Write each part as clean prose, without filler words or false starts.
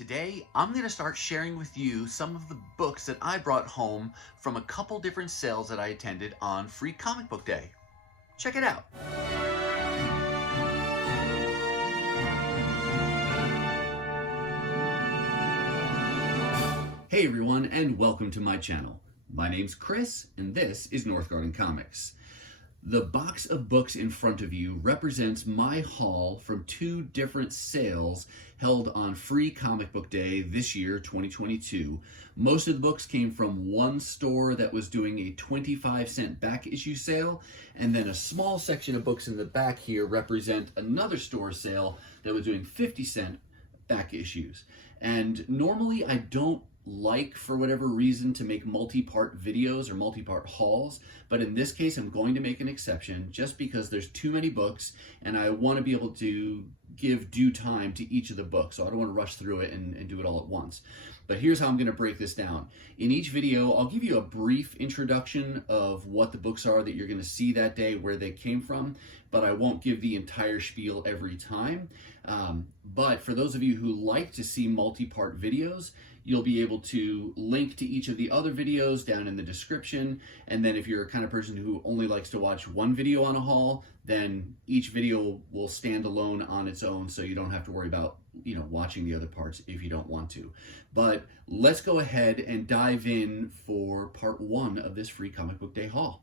Today, I'm going to start sharing with you some of the books that I brought home from a couple different sales that I attended on Free Comic Book Day. Check it out. Hey everyone, and welcome to my channel. My name's Chris, and this is Northgarden Comics. The box of books in front of you represents my haul from two different sales held on Free Comic Book Day this year, 2022. Most of the books came from one store that was doing a 25-cent back issue sale, and then a small section of books in the back here represent another store sale that was doing 50-cent back issues. And normally I don't like, for whatever reason, to make multi-part videos or multi-part hauls, but in this case I'm going to make an exception just because there's too many books and I want to be able to give due time to each of the books, so I don't want to rush through it and do it all at once. But here's how I'm going to break this down. In each video I'll give you a brief introduction of what the books are that you're going to see that day, where they came from, but I won't give the entire spiel every time. But for those of you who like to see multi-part videos, you'll be able to link to each of the other videos down in the description. And then if you're a kind of person who only likes to watch one video on a haul, then each video will stand alone on its own, so you don't have to worry about, watching the other parts if you don't want to. But let's go ahead and dive in for part one of this Free Comic Book Day haul.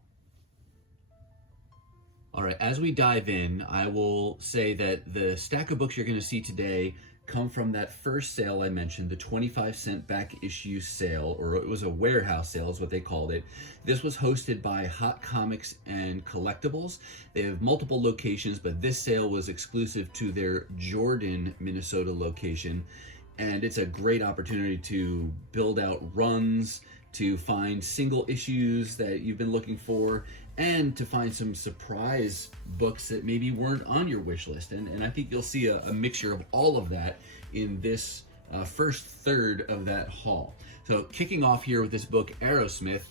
All right, as we dive in, I will say that the stack of books you're going to see today come from that first sale I mentioned, the 25-cent back issue sale, or it was a warehouse sale is what they called it. This was hosted by Hot Comics and Collectibles. They have multiple locations, but this sale was exclusive to their Jordan, Minnesota location. And it's a great opportunity to build out runs, to find single issues that you've been looking for, and to find some surprise books that maybe weren't on your wish list. And I think you'll see a mixture of all of that in this first third of that haul. So kicking off here with this book, Aerosmith.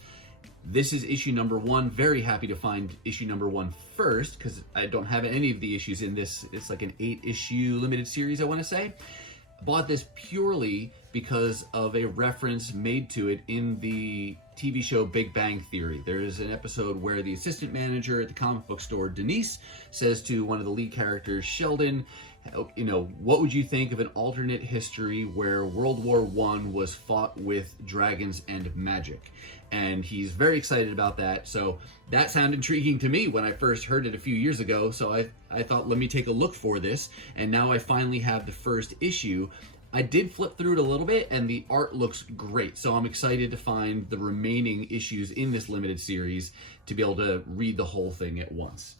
This is issue number one. Very happy to find issue number one first, because I don't have any of the issues in this. It's like an 8-issue limited series, I want to say. Bought this purely because of a reference made to it in the TV show Big Bang Theory. There's an episode where the assistant manager at the comic book store, Denise, says to one of the lead characters, Sheldon, what would you think of an alternate history where World War I was fought with dragons and magic? And he's very excited about that. So that sounded intriguing to me when I first heard it a few years ago. So I thought, let me take a look for this. And now I finally have the first issue. I did flip through it a little bit and the art looks great. So I'm excited to find the remaining issues in this limited series to be able to read the whole thing at once.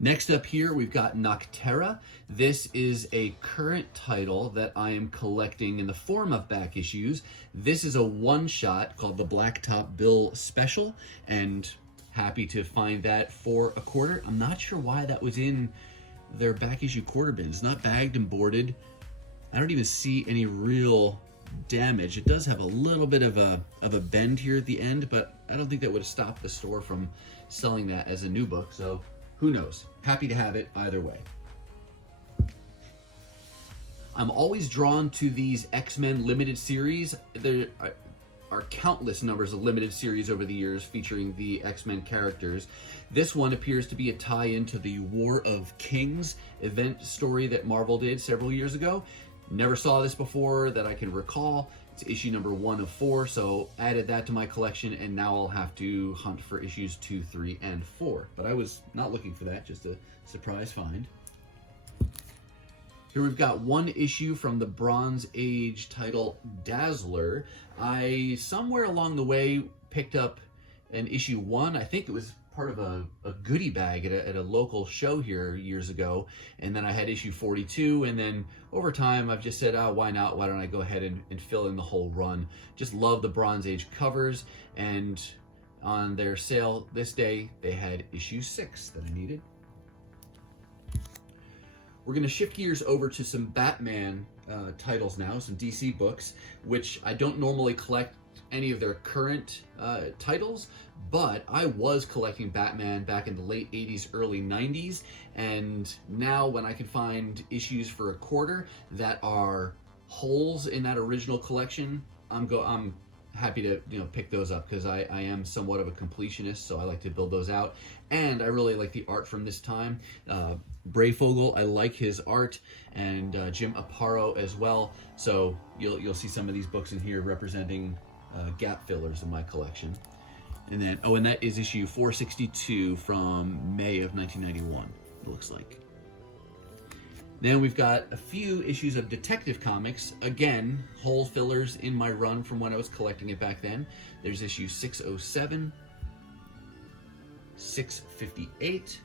Next up here, we've got Nocterra. This is a current title that I am collecting in the form of back issues. This is a one-shot called the Blacktop Bill Special, and happy to find that for $0.25. I'm not sure why that was in their back issue quarter bin. It's not bagged and boarded. I don't even see any real damage. It does have a little bit of a bend here at the end, but I don't think that would have stopped the store from selling that as a new book, so who knows? Happy to have it either way. I'm always drawn to these X-Men limited series. There are countless numbers of limited series over the years featuring the X-Men characters. This one appears to be a tie-in to the War of Kings event story that Marvel did several years ago. Never saw this before that I can recall. It's issue number 1 of 4, so added that to my collection, and now I'll have to hunt for issues 2, 3, and 4. But I was not looking for that, just a surprise find. Here we've got one issue from the Bronze Age title Dazzler. I, somewhere along the way, picked up an issue 1. I think it was part of a goodie bag at a local show here years ago, and then I had issue 42, and then over time I've just said, why not? Why don't I go ahead and fill in the whole run? Just love the Bronze Age covers, and on their sale this day they had issue 6 that I needed. We're going to shift gears over to some Batman titles now, some DC books, which I don't normally collect any of their current titles, but I was collecting Batman back in the late 80s, early 90s, and now when I can find issues for a quarter that are holes in that original collection, I'm happy to pick those up, because I am somewhat of a completionist, so I like to build those out, and I really like the art from this time. Brayfogle, I like his art, and Jim Aparo as well. So you'll see some of these books in here representing gap fillers in my collection. And then, and that is issue 462 from May of 1991, it looks like. Then we've got a few issues of Detective Comics. Again, hole fillers in my run from when I was collecting it back then. There's issue 607, 658,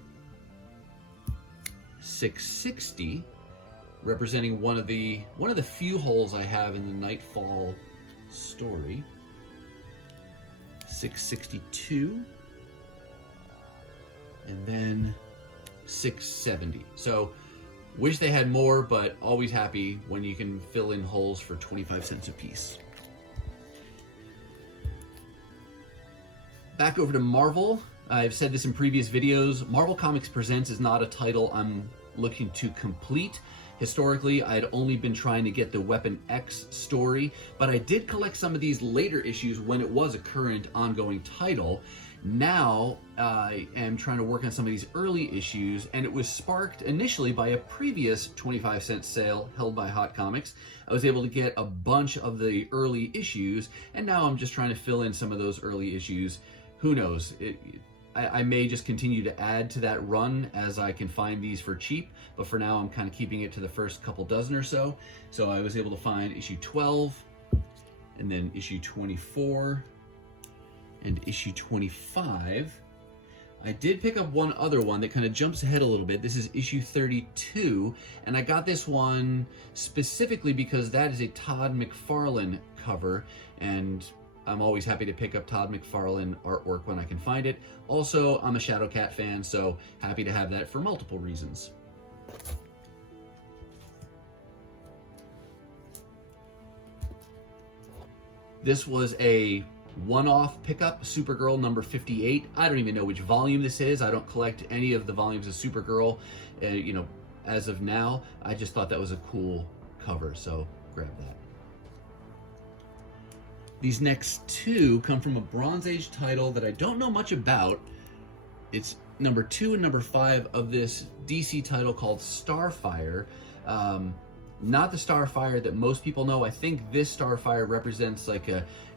660, representing one of the few holes I have in the Nightfall story. 662, and then 670. So wish they had more, but always happy when you can fill in holes for 25 cents a piece. Back over to Marvel. I've said this in previous videos. Marvel Comics Presents is not a title I'm looking to complete. Historically, I had only been trying to get the Weapon X story, but I did collect some of these later issues when it was a current ongoing title. Now I am trying to work on some of these early issues, and it was sparked initially by a previous 25-cent sale held by Hot Comics. I was able to get a bunch of the early issues, and now I'm just trying to fill in some of those early issues. Who knows? I may just continue to add to that run as I can find these for cheap, but for now I'm kind of keeping it to the first couple dozen or so. So I was able to find issue 12, and then issue 24, and issue 25. I did pick up one other one that kind of jumps ahead a little bit. This is issue 32, and I got this one specifically because that is a Todd McFarlane cover, and I'm always happy to pick up Todd McFarlane artwork when I can find it. Also, I'm a Shadowcat fan, so happy to have that for multiple reasons. This was a one-off pickup, Supergirl number 58. I don't even know which volume this is. I don't collect any of the volumes of Supergirl, as of now. I just thought that was a cool cover, so grab that. These next two come from a Bronze Age title that I don't know much about. It's number 2 and number 5 of this DC title called Starfire. Not the Starfire that most people know. I think this Starfire represents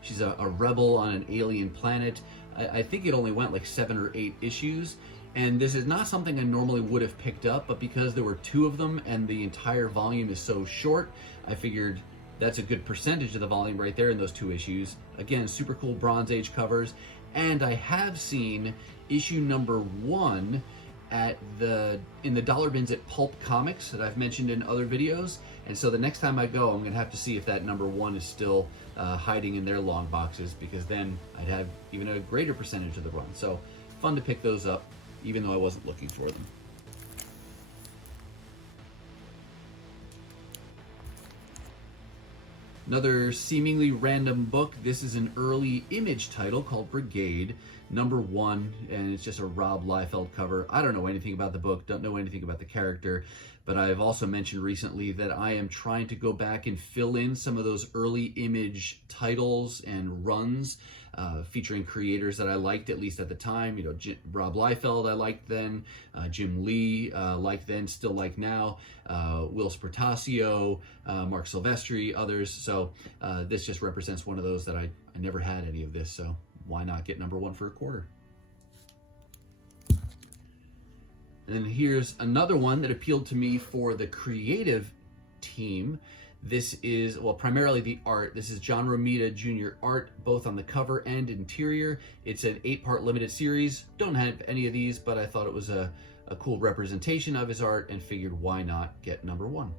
she's a rebel on an alien planet. I think it only went like 7 or 8 issues. And this is not something I normally would have picked up, but because there were 2 of them and the entire volume is so short, I figured that's a good percentage of the volume right there in those 2 issues. Again, super cool Bronze Age covers. And I have seen issue number 1 in the dollar bins at Pulp Comics that I've mentioned in other videos. And so the next time I go, I'm gonna have to see if that number 1 is still hiding in their long boxes, because then I'd have even a greater percentage of the run. So fun to pick those up, even though I wasn't looking for them. Another seemingly random book. This is an early Image title called Brigade, number 1, and it's just a Rob Liefeld cover. I don't know anything about the book, don't know anything about the character, but I've also mentioned recently that I am trying to go back and fill in some of those early Image titles and runs featuring creators that I liked, at least at the time. Rob Liefeld I liked then, Jim Lee liked then, still like now, Will Spertasio, Mark Silvestri, others. So this just represents one of those that I never had any of this, so why not get number 1 for a quarter? And then here's another one that appealed to me for the creative team. This is, well, primarily the art. This is John Romita Jr. art, both on the cover and interior. It's an 8-part limited series. Don't have any of these, but I thought it was a cool representation of his art and figured why not get number 1.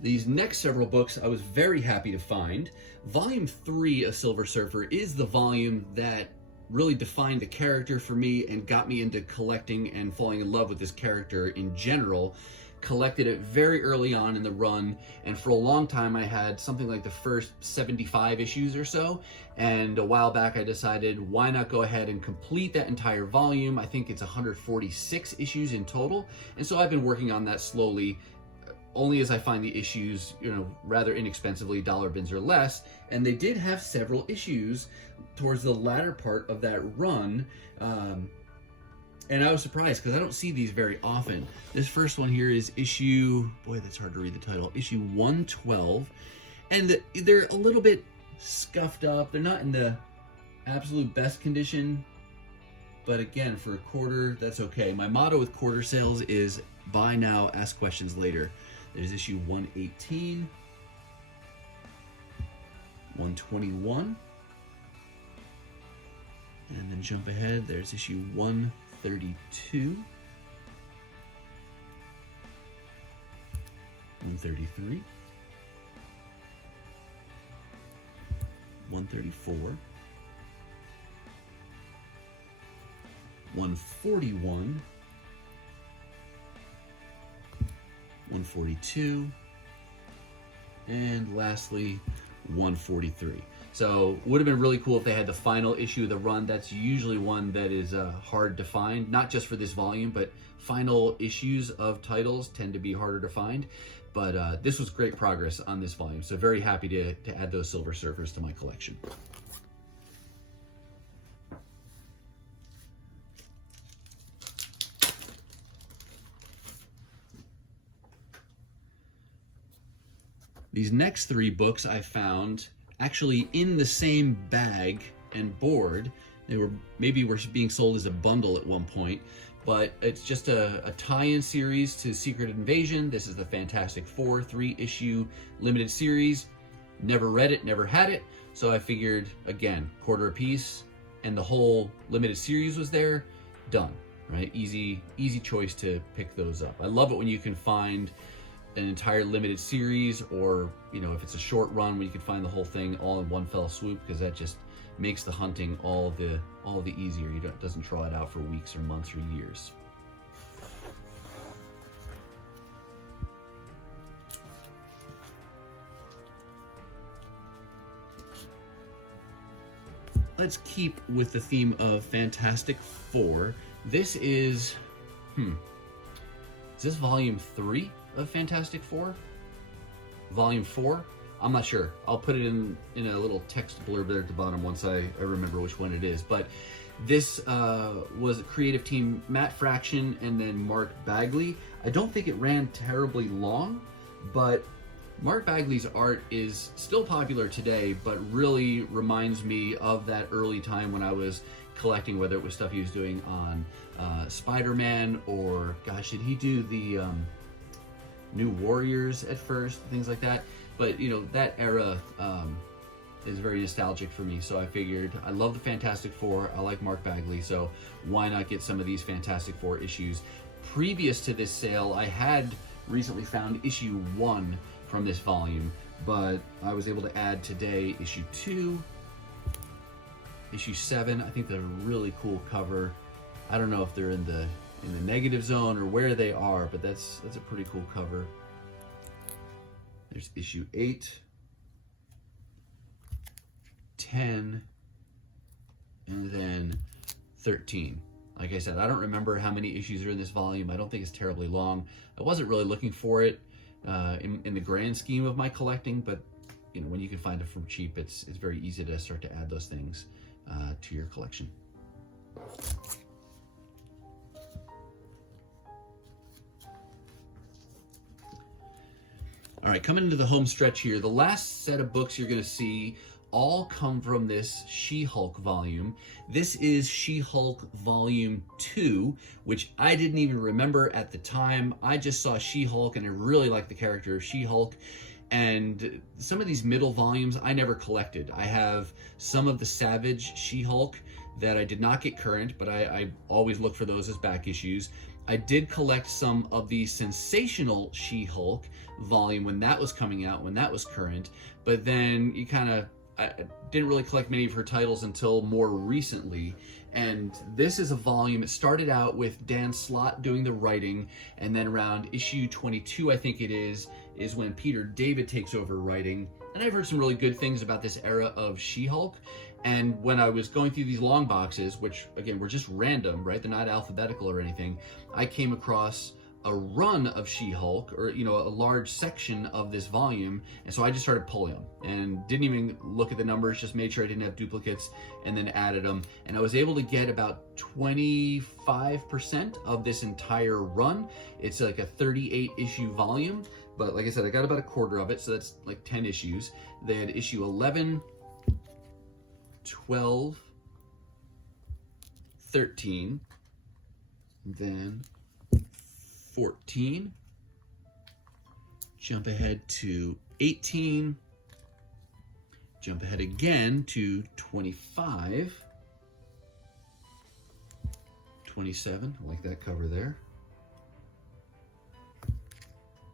These next several books I was very happy to find. Volume 3 of Silver Surfer is the volume that really defined the character for me and got me into collecting and falling in love with this character in general. Collected it very early on in the run, and for a long time I had something like the first 75 issues or so, and a while back I decided why not go ahead and complete that entire volume. I think it's 146 issues in total, and so I've been working on that slowly, only as I find the issues, rather inexpensively, dollar bins or less. And they did have several issues towards the latter part of that run, and I was surprised because I don't see these very often. This first one here is issue, boy, that's hard to read the title, issue 112. And they're a little bit scuffed up. They're not in the absolute best condition, but again, for a quarter, that's okay. My motto with quarter sales is buy now, ask questions later. There's issue 118, 121, and then jump ahead, there's issue 132, 133, 134, 141, 142, and lastly 143. So would have been really cool if they had the final issue of the run. That's usually one that is hard to find, not just for this volume, but final issues of titles tend to be harder to find. But this was great progress on this volume, so very happy to add those Silver Surfers to my collection. These next three books I found actually in the same bag and board. They were being sold as a bundle at one point, but it's just a tie-in series to Secret Invasion. This is the Fantastic Four 3-issue limited series. Never read it, never had it, so I figured, again, quarter a piece, and the whole limited series was there. Done, right? Easy choice to pick those up. I love it when you can find an entire limited series, or if it's a short run when you can find the whole thing all in one fell swoop, because that just makes the hunting all the easier. It doesn't draw it out for weeks or months or years. Let's keep with the theme of Fantastic Four. This is this volume 3 of Fantastic Four? Volume 4? I'm not sure. I'll put it in a little text blurb there at the bottom once I remember which one it is. But this was a creative team, Matt Fraction and then Mark Bagley. I don't think it ran terribly long, but Mark Bagley's art is still popular today, but really reminds me of that early time when I was collecting, whether it was stuff he was doing on Spider-Man, or gosh, did he do the New Warriors at first, things like that. But that era is very nostalgic for me, so I figured I love the Fantastic Four, I like Mark Bagley, so why not get some of these Fantastic Four issues. Previous to this sale, I had recently found issue 1 from this volume, but I was able to add today issue 2, issue 7. I think they're a really cool cover. I don't know if they're in the negative zone or where they are, but that's a pretty cool cover. There's issue 8, 10, and then 13. Like I said, I don't remember how many issues are in this volume. I don't think it's terribly long. I wasn't really looking for it in the grand scheme of my collecting, but when you can find it for cheap, it's very easy to start to add those things to your collection. All right, coming into the home stretch here, the last set of books you're going to see all come from this She-Hulk volume. This is She-Hulk Volume 2, which I didn't even remember at the time. I just saw She-Hulk and I really liked the character of She-Hulk. And some of these middle volumes I never collected. I have some of the Savage She-Hulk that I did not get current, but I always look for those as back issues. I did collect some of the Sensational She-Hulk volume when that was coming out, when that was current, but then you kind of I didn't really collect many of her titles until more recently. And this is a volume. It started out with Dan Slott doing the writing, and then around issue 22, I think it is when Peter David takes over writing. And I've heard some really good things about this era of She-Hulk. And when I was going through these long boxes, which again were just random, right? They're not alphabetical or anything, I came across a run of She-Hulk, or a large section of this volume, and so I just started pulling them and didn't even look at the numbers, just made sure I didn't have duplicates, and then added them, and I was able to get about 25% of this entire run. It's like a 38 issue volume, but like I said, I got about a quarter of it, so that's like 10 issues. They had issue 11, 12, 13, then 14, jump ahead to 18, jump ahead again to 25, 27, I like that cover there,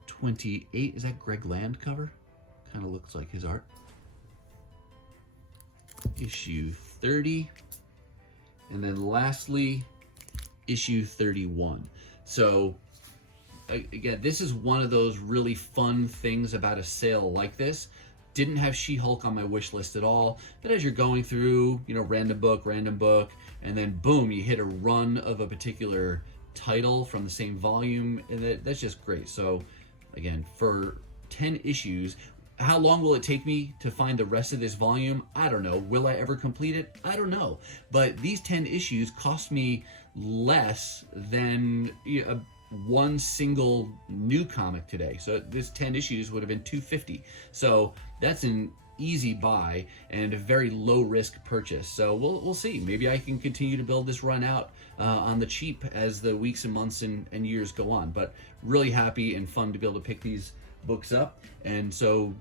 28, is that Greg Land cover? Kind of looks like his art. Issue 30, and then lastly, issue 31. So again, this is one of those really fun things about a sale like this. Didn't have She-Hulk on my wish list at all, but as you're going through, random book, and then boom, you hit a run of a particular title from the same volume, and that's just great. So again, for 10 issues, how long will it take me to find the rest of this volume? I don't know. Will I ever complete it? I don't know. But these 10 issues cost me less than one single new comic today. So this 10 issues would have been $250. So that's an easy buy and a very low risk purchase. So we'll see. Maybe I can continue to build this run out on the cheap as the weeks and months and years go on. But really happy and fun to be able to pick these books up. And so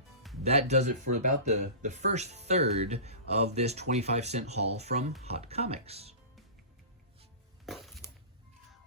that does it for about the first third of this 25-cent haul from Hot Comics.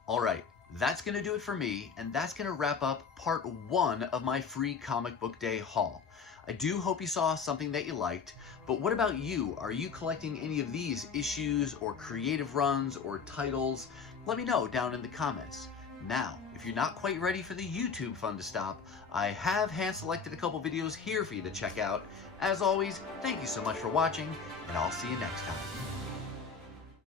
All right, that's going to do it for me, and that's going to wrap up part 1 of my free comic book day haul. I do hope you saw something that you liked, but what about you? Are you collecting any of these issues or creative runs or titles? Let me know down in the comments. Now, if you're not quite ready for the YouTube fun to stop, I have hand-selected a couple videos here for you to check out. As always, thank you so much for watching, and I'll see you next time.